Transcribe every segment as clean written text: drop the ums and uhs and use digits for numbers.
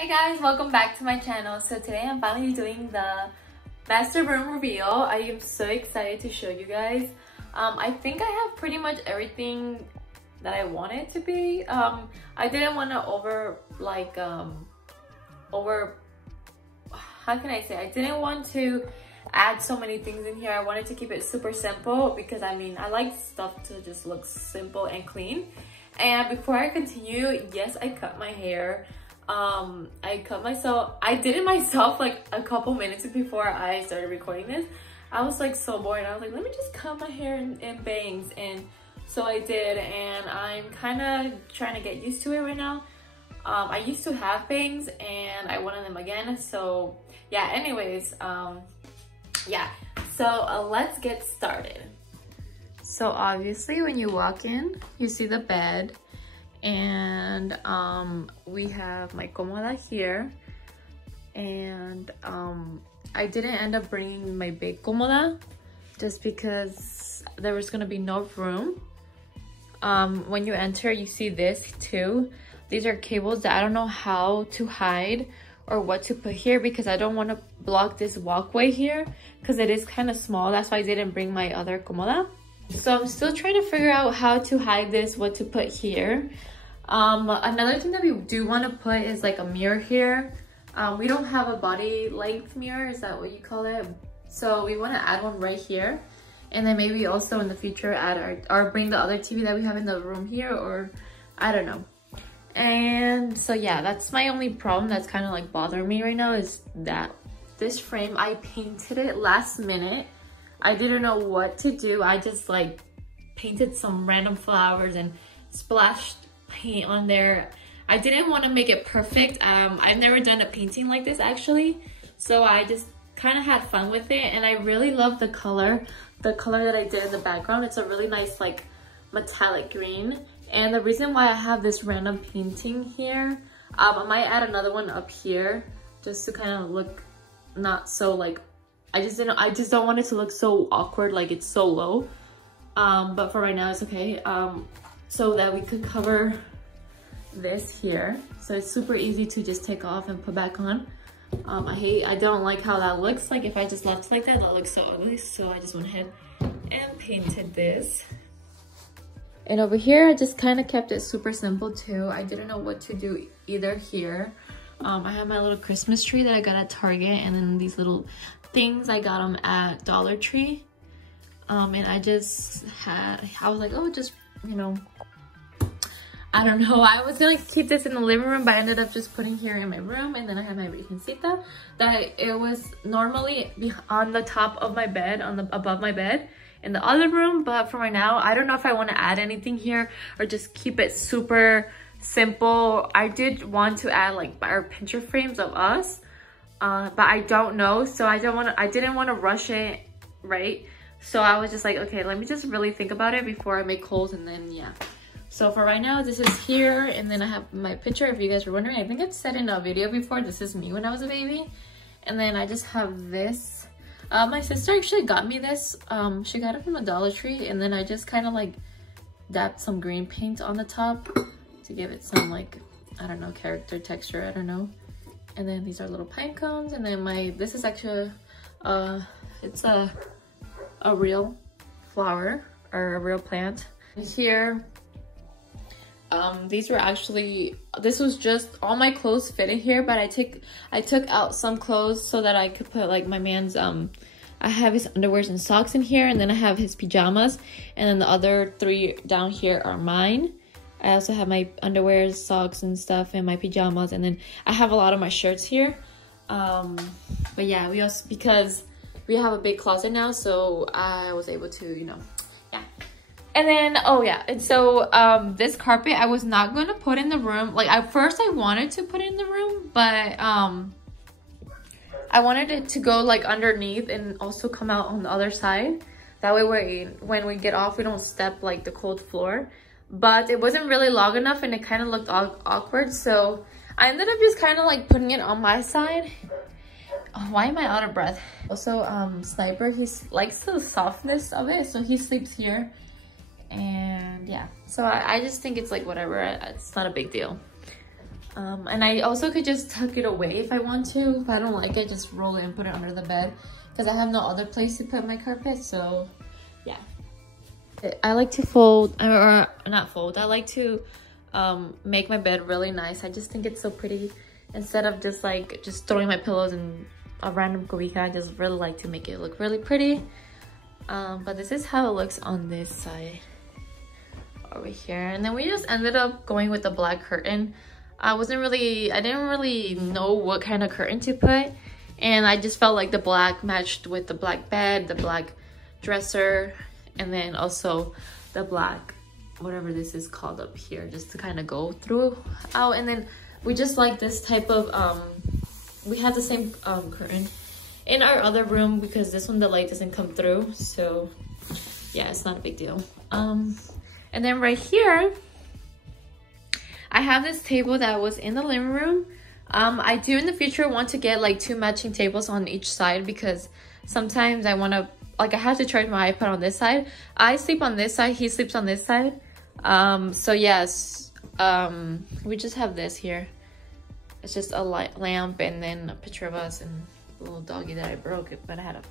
Hi guys, welcome back to my channel. So today I'm finally doing the master room reveal. I am so excited to show you guys. I think I have pretty much everything that I want it to be. I didn't want to how can I say? I didn't want to add so many things in here. I wanted to keep it super simple because I like stuff to just look simple and clean. And before I continue, yes, I cut my hair. I did it myself like a couple minutes before I started recording this. I was like so bored. I was like, let me just cut my hair in bangs, and so I did, and I'm kind of trying to get used to it right now. I used to have bangs and I wanted them again, so yeah, anyways, let's get started. So obviously when you walk in, you see the bed, and we have my comoda here, and I didn't end up bringing my big comoda just because there was gonna be no room. When you enter, you see this too. These are cables that I don't know how to hide or what to put here because I don't want to block this walkway here because it is kind of small. That's why I didn't bring my other comoda. So I'm still trying to figure out how to hide this, what to put here. Another thing that we do want to put is like a mirror here. We don't have a body length mirror, is that what you call it? So we want to add one right here, and then maybe also in the future add or bring the other TV that we have in the room here, or I don't know. And so yeah, that's my only problem that's kind of like bothering me right now, is that this frame, I painted it last minute. I didn't know what to do. I just like painted some random flowers and splashed paint on there. I didn't want to make it perfect. I've never done a painting like this actually, so I just kind of had fun with it, and I really love the color that I did in the background. It's a really nice like metallic green, and the reason why I have this random painting here, I might add another one up here just to kind of look not so like, I just don't want it to look so awkward, like it's so low. But for right now it's okay. So that we could cover this here. So it's super easy to just take off and put back on. I don't like how that looks. Like if I just left it like that, that looks so ugly. So I just went ahead and painted this. And over here, I just kind of kept it super simple too. I didn't know what to do either here. I have my little Christmas tree that I got at Target, and then these little things, I got them at Dollar Tree. And I was like, oh, just, you know, I don't know. I was gonna keep this in the living room, but I ended up just putting here in my room. And then I have my Virgencita that it was normally on the top of my bed, above my bed in the other room. But for right now, I don't know if I want to add anything here or just keep it super simple. I did want to add like our picture frames of us, but I don't know. So I didn't want to rush it, right? So I was just like, okay, let me just really think about it before I make holes, and then yeah. So for right now, this is here, and then I have my picture. If you guys were wondering, I think I've said in a video before, this is me when I was a baby. And then I just have this. My sister actually got me this. She got it from a Dollar Tree, and then I just kind of like dabbed some green paint on the top to give it some like, I don't know, character texture, I don't know. And then these are little pine cones, and then this is actually it's a real flower or a real plant. Here, these were actually, this was just all my clothes fitted here, but I took out some clothes so that I could put like my man's I have his underwears and socks in here, and then I have his pajamas, and then the other 3 down here are mine. I also have my underwears, socks and stuff, and my pajamas, and then I have a lot of my shirts here. But yeah, we also, because we have a big closet now, so I was able to, you know, yeah. And then, oh yeah, and so this carpet I was not going to put in the room. Like at first I wanted to put it in the room, but I wanted it to go like underneath and also come out on the other side. That way when we get off, we don't step like the cold floor. But it wasn't really long enough, and it kind of looked awkward. So I ended up just kind of like putting it on my side. Oh, why am I out of breath? Also, Sniper, he likes the softness of it, so he sleeps here. And yeah, so I just think it's like whatever, it's not a big deal. And I also could just tuck it away if I want to. If I don't like it, just roll it and put it under the bed, because I have no other place to put my carpet. So yeah, I like to fold, or not fold, I like to make my bed really nice. I just think it's so pretty. Instead of just throwing my pillows in a random cobija, I just really like to make it look really pretty. But this is how it looks on this side over here. And then we just ended up going with the black curtain. I didn't really know what kind of curtain to put, and I just felt like the black matched with the black bed, the black dresser, and then also the black whatever this is called up here, just to kind of go through out. And then we just like this type of we have the same curtain in our other room, because this one the light doesn't come through, so yeah, it's not a big deal. And then right here I have this table that was in the living room. I do in the future want to get like 2 matching tables on each side, because sometimes I want to, like, I have to charge my iPad on this side. I sleep on this side, he sleeps on this side. So yes, we just have this here. It's just a light lamp and then a picture of us and the little doggy that I broke it, but I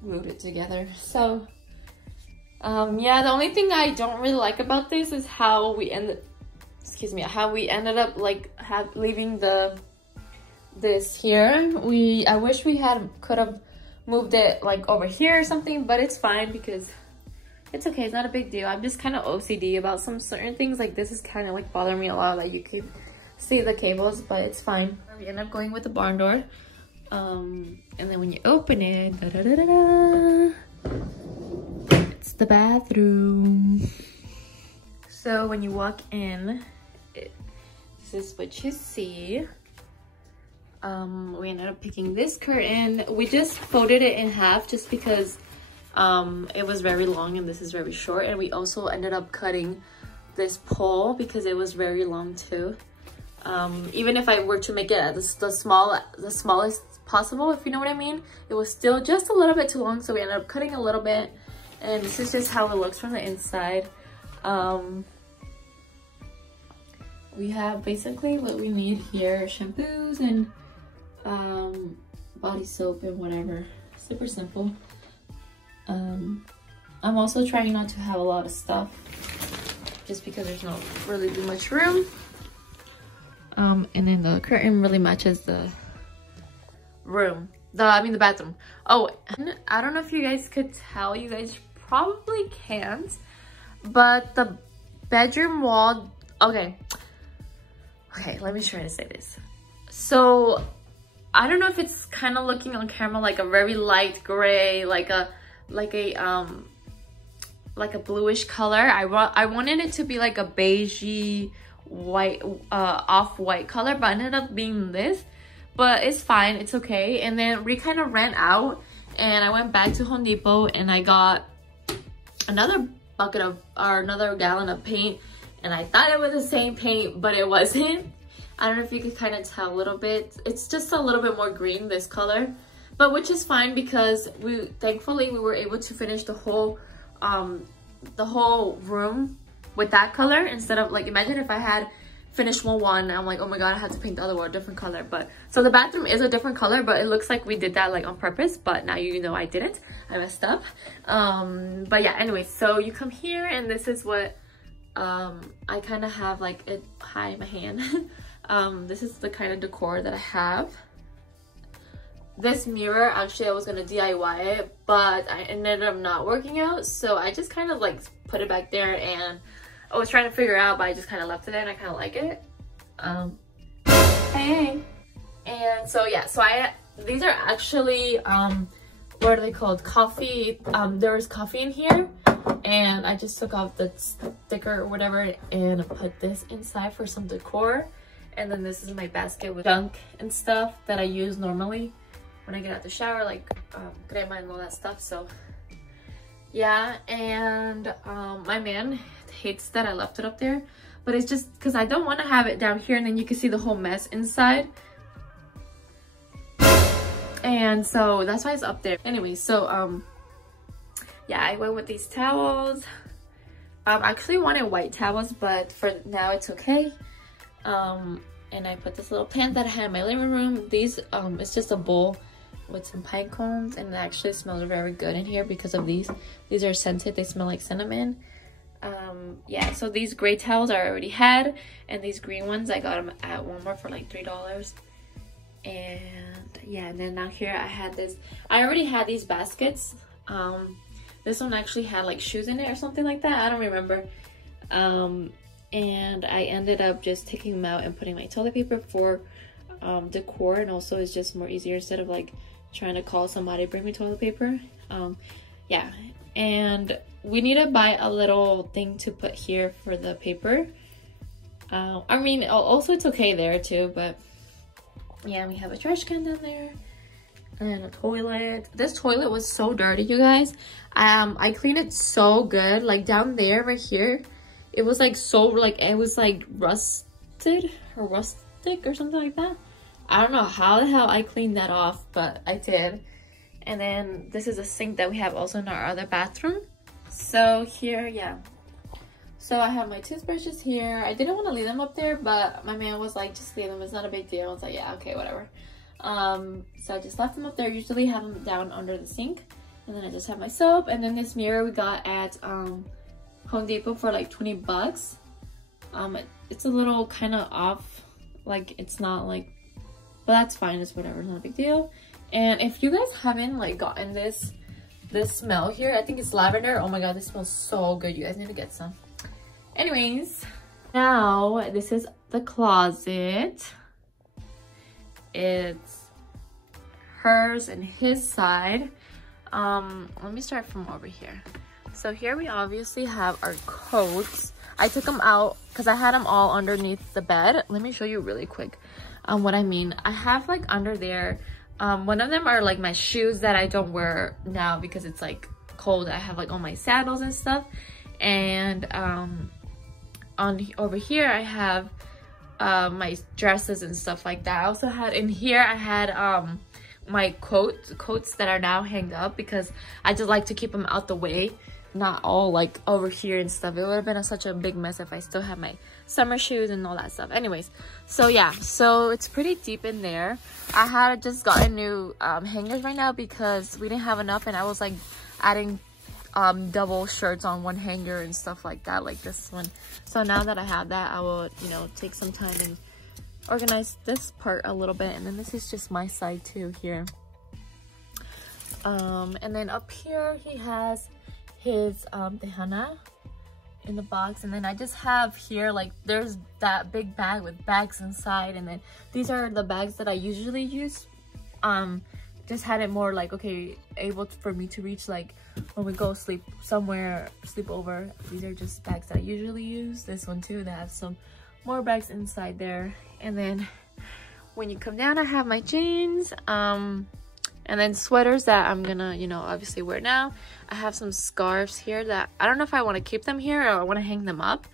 glued it together. So yeah, the only thing I don't really like about this is how we ended up like leaving this here. I wish we could have moved it like over here or something, but it's fine because it's okay, it's not a big deal. I'm just kind of OCD about some certain things. Like this is kind of like bothering me a lot, like you could see the cables, but it's fine. We end up going with the barn door, and then when you open it, it's the bathroom. So when you walk in, this is what you see. We ended up picking this curtain. We just folded it in half just because it was very long and this is very short, and we also ended up cutting this pole because it was very long too. Even if I were to make it the smallest possible, if you know what I mean, it was still just a little bit too long, so we ended up cutting a little bit, and this is just how it looks from the inside. We have basically what we need here: shampoos and body soap and whatever. Super simple. I'm also trying not to have a lot of stuff just because there's not really too much room. And then the curtain really matches the room. The bathroom. Oh, I don't know if you guys could tell. You guys probably can't. But the bedroom wall... Okay, let me try to say this. So, I don't know if it's kind of looking on camera like a very light gray, like a bluish color. I wanted it to be like a beigey white, off-white color, but it ended up being this. But it's fine, it's okay. And then we kind of ran out, and I went back to Home Depot and I got another gallon of paint, and I thought it was the same paint, but it wasn't. I don't know if you could kind of tell a little bit. It's just a little bit more green, this color, but which is fine because thankfully we were able to finish the whole room with that color, instead of, like, imagine if I had finished one, I'm like, oh my god, I had to paint the other one a different color. But so the bathroom is a different color, but it looks like we did that like on purpose, but now you know I didn't. I messed up. But yeah, anyway, so you come here and this is what I kind of have, like, it my hand. This is the kind of decor that I have. This mirror, actually I was gonna DIY it, but I ended up not working out, so I just kind of like put it back there, and I was trying to figure out, but I just kind of left it there and I kind of like it. Hey. And so yeah, so these are actually what are they called? Coffee. There was coffee in here, and I just took off the sticker or whatever and put this inside for some decor. And then this is my basket with junk and stuff that I use normally when I get out the shower, like crema and all that stuff. So yeah, and my man hates that I left it up there, but it's just because I don't want to have it down here and then you can see the whole mess inside, and so that's why it's up there. Anyway, so yeah, I went with these towels. I actually wanted white towels, but for now it's okay. And I put this little plant that I had in my living room. These it's just a bowl with some pine cones, and it actually smells very good in here because of these. These are scented, they smell like cinnamon. Yeah, so these gray towels I already had, and these green ones I got them at Walmart for like $3. And yeah, and then now here I had this, I already had these baskets. This one actually had like shoes in it or something like that, I don't remember. And I ended up just taking them out and putting my toilet paper for decor, and also it's just more easier instead of like trying to call somebody to bring me toilet paper. Yeah, and we need to buy a little thing to put here for the paper. I mean, also it's okay there too, but yeah, we have a trash can down there and a toilet. This toilet was so dirty, you guys. I cleaned it so good. Like down there right here, it was like so, like it was like rusted or rustic or something like that. I don't know how the hell I cleaned that off, but I did. And then this is a sink that we have also in our other bathroom. So here, yeah, so I have my toothbrushes here. I didn't want to leave them up there, but my man was like, just leave them, it's not a big deal. I was like, yeah, okay, whatever. So I just left them up there. Usually have them down under the sink. And then I just have my soap. And then this mirror we got at Home Depot for like 20 bucks. It's a little kind of off, like it's not like, but that's fine, it's whatever, it's not a big deal. And if you guys haven't like gotten this smell here, I think it's lavender. Oh my god, this smells so good. You guys need to get some. Anyways, now this is the closet. It's hers and his side. Let me start from over here. So here we obviously have our coats. I took them out because I had them all underneath the bed. Let me show you really quick what I mean. I have like under there, one of them are like my shoes that I don't wear now because it's like cold. I have like all my sandals and stuff. And over here I have my dresses and stuff like that. I also had in here, I had my coats that are now hanged up because I just like to keep them out the way, not all like over here and stuff. It would have been such a big mess if I still had my summer shoes and all that stuff. Anyways, so yeah, so it's pretty deep in there. I had just gotten new hangers right now because we didn't have enough, and I was like adding double shirts on one hanger and stuff like that, like this one. So now that I have that, I will, you know, take some time and organize this part a little bit. And then this is just my side too here. And then up here he has his tejana in the box. And then I just have here, like, there's that big bag with bags inside, and then these are the bags that I usually use. Just had it more like, okay, able for me to reach like when we go sleep somewhere, sleep over. These are just bags that I usually use. This one too, that have some more bags inside there. And then when you come down, I have my jeans, and then sweaters that I'm gonna, you know, obviously wear now. I have some scarves here that I don't know if I want to keep them here or I want to hang them up.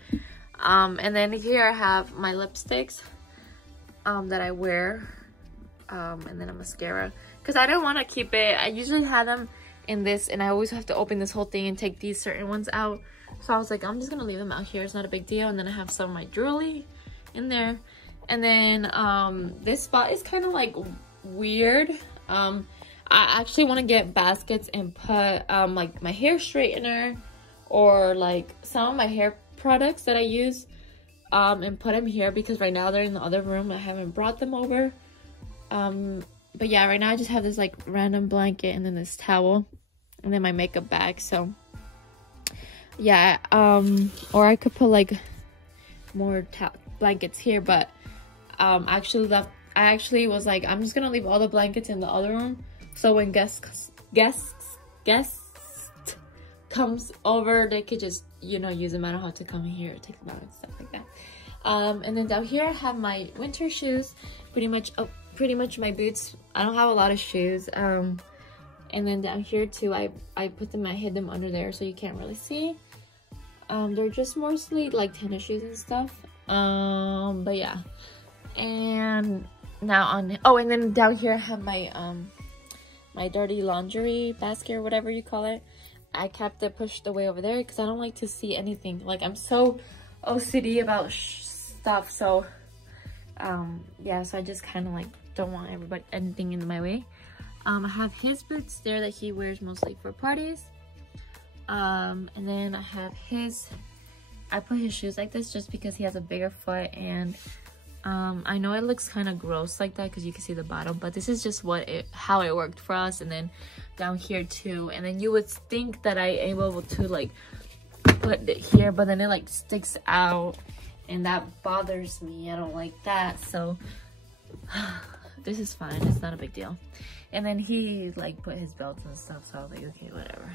And then here I have my lipsticks that I wear, and then a mascara, because I don't want to keep it. I usually have them in this, and I always have to open this whole thing and take these certain ones out. So I was like, I'm just gonna leave them out here, it's not a big deal. And then I have some of my jewelry in there. And then this spot is kind of like weird. I actually want to get baskets and put like my hair straightener or like some of my hair products that I use, and put them here, because right now they're in the other room. I haven't brought them over. But yeah, right now I just have this like random blanket and then this towel and then my makeup bag. So yeah, or I could put like more blankets here, but I actually was like, I'm just gonna leave all the blankets in the other room, so when guests comes over, they could just, you know, use them. I don't have to come here, take them out and stuff like that. And then down here I have my winter shoes, pretty much my boots. I don't have a lot of shoes. And then down here too, I put them, I hid them under there so you can't really see. They're just mostly like tennis shoes and stuff. But yeah. And now on, oh, and then down here I have my my dirty laundry basket or whatever you call it. I kept it pushed away over there because I don't like to see anything. Like, I'm so OCD about stuff, so Yeah, so I just kind of like don't want anything in my way. I have his boots there that he wears mostly for parties. And then I have I put his shoes like this just because he has a bigger foot, and I know it looks kind of gross like that because you can see the bottom, but this is just how it worked for us. And then down here too, and then you would think that I am able to like put it here, but then it like sticks out, and that bothers me. I don't like that, so this is fine, it's not a big deal. And then he like put his belts and stuff, so I was like, okay, whatever.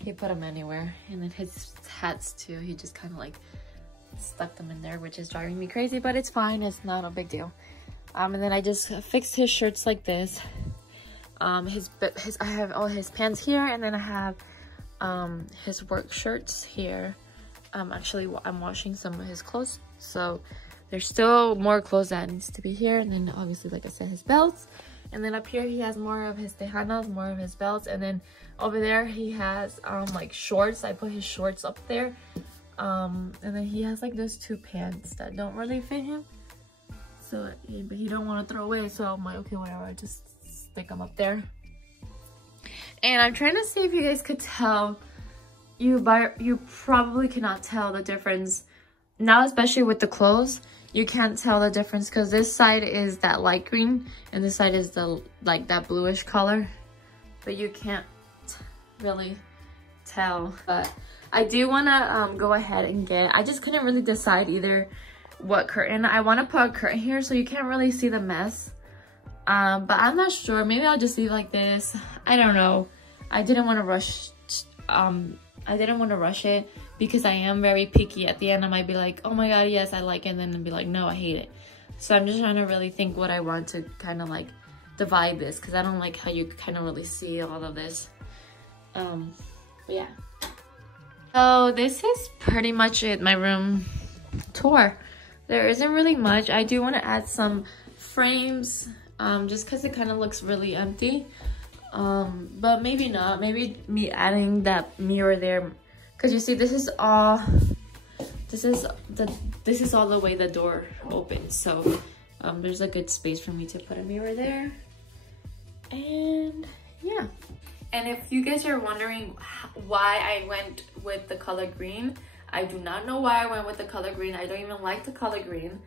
He put them anywhere. And then his hats too, he just kind of like stuck them in there, which is driving me crazy, but it's fine, it's not a big deal. And then I just fixed his shirts like this. I have all his pants here, and then I have his work shirts here. Actually, I'm washing some of his clothes, so there's still more clothes that needs to be here. And then obviously, like I said, his belts. And then up here he has more of his tejanos, more of his belts. And then over there he has like shorts. I put his shorts up there. And then he has like those 2 pants that don't really fit him, so but he don't want to throw away, so I'm like, okay, whatever, I just stick them up there. And I'm trying to see if you guys could tell. You probably cannot tell the difference now, especially with the clothes. You can't tell the difference because this side is that light green and this side is the like that bluish color, but you can't really tell. But I do want to go ahead and I just couldn't really decide either what curtain. I want to put a curtain here so you can't really see the mess, but I'm not sure. Maybe I'll just leave like this. I don't know. I didn't want to rush it because I am very picky. At the end I might be like, oh my god, yes, I like it, and then be like, no, I hate it. So I'm just trying to really think what I want to kind of like divide this, because I don't like how you kind of really see all of this. But yeah, so this is pretty much it, my room tour. There isn't really much. I do want to add some frames, just because it kind of looks really empty. But maybe not. Maybe me adding that mirror there, because you see this is all the way the door opens, so there's a good space for me to put a mirror there. And yeah, and if you guys are wondering why I went with the color green, I do not know why I went with the color green. I don't even like the color green,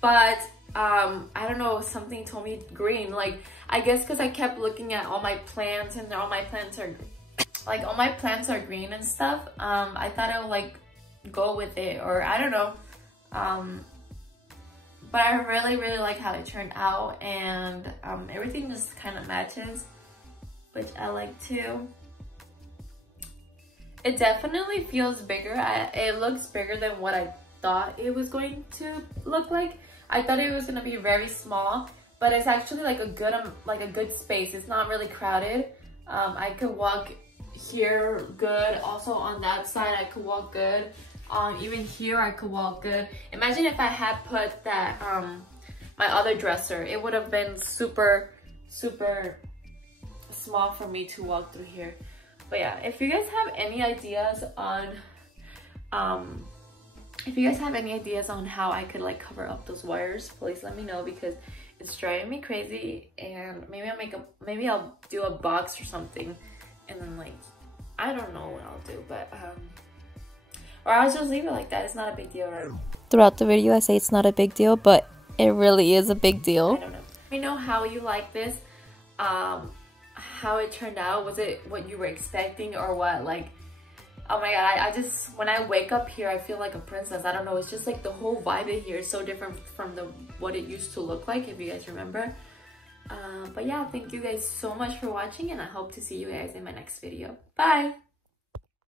but I don't know, something told me green. Like, I guess because I kept looking at all my plants, and all my plants are green and stuff. I thought I would like go with it, or I don't know. But I really like how it turned out, and everything just kind of matches, which I like too. It definitely feels bigger. It looks bigger than what I thought it was going to look like. I thought it was gonna be very small, but it's actually like a good space. It's not really crowded. I could walk here good. Also on that side I could walk good. Even here I could walk good. Imagine if I had put that my other dresser. It would have been super small for me to walk through here. But yeah, if you guys have any ideas on how I could like cover up those wires, please let me know, because it's driving me crazy. And maybe I'll do a box or something, and then like, I don't know what I'll do, but or I'll just leave it like that. It's not a big deal, right? Throughout the video I say it's not a big deal, but it really is a big deal. I don't know. Let me know how you like this, how it turned out. Was it what you were expecting, or what? Like, oh my god, I just, when I wake up here, I feel like a princess. I don't know, it's just like the whole vibe in here is so different from what it used to look like, if you guys remember. But yeah, thank you guys so much for watching, and I hope to see you guys in my next video. Bye!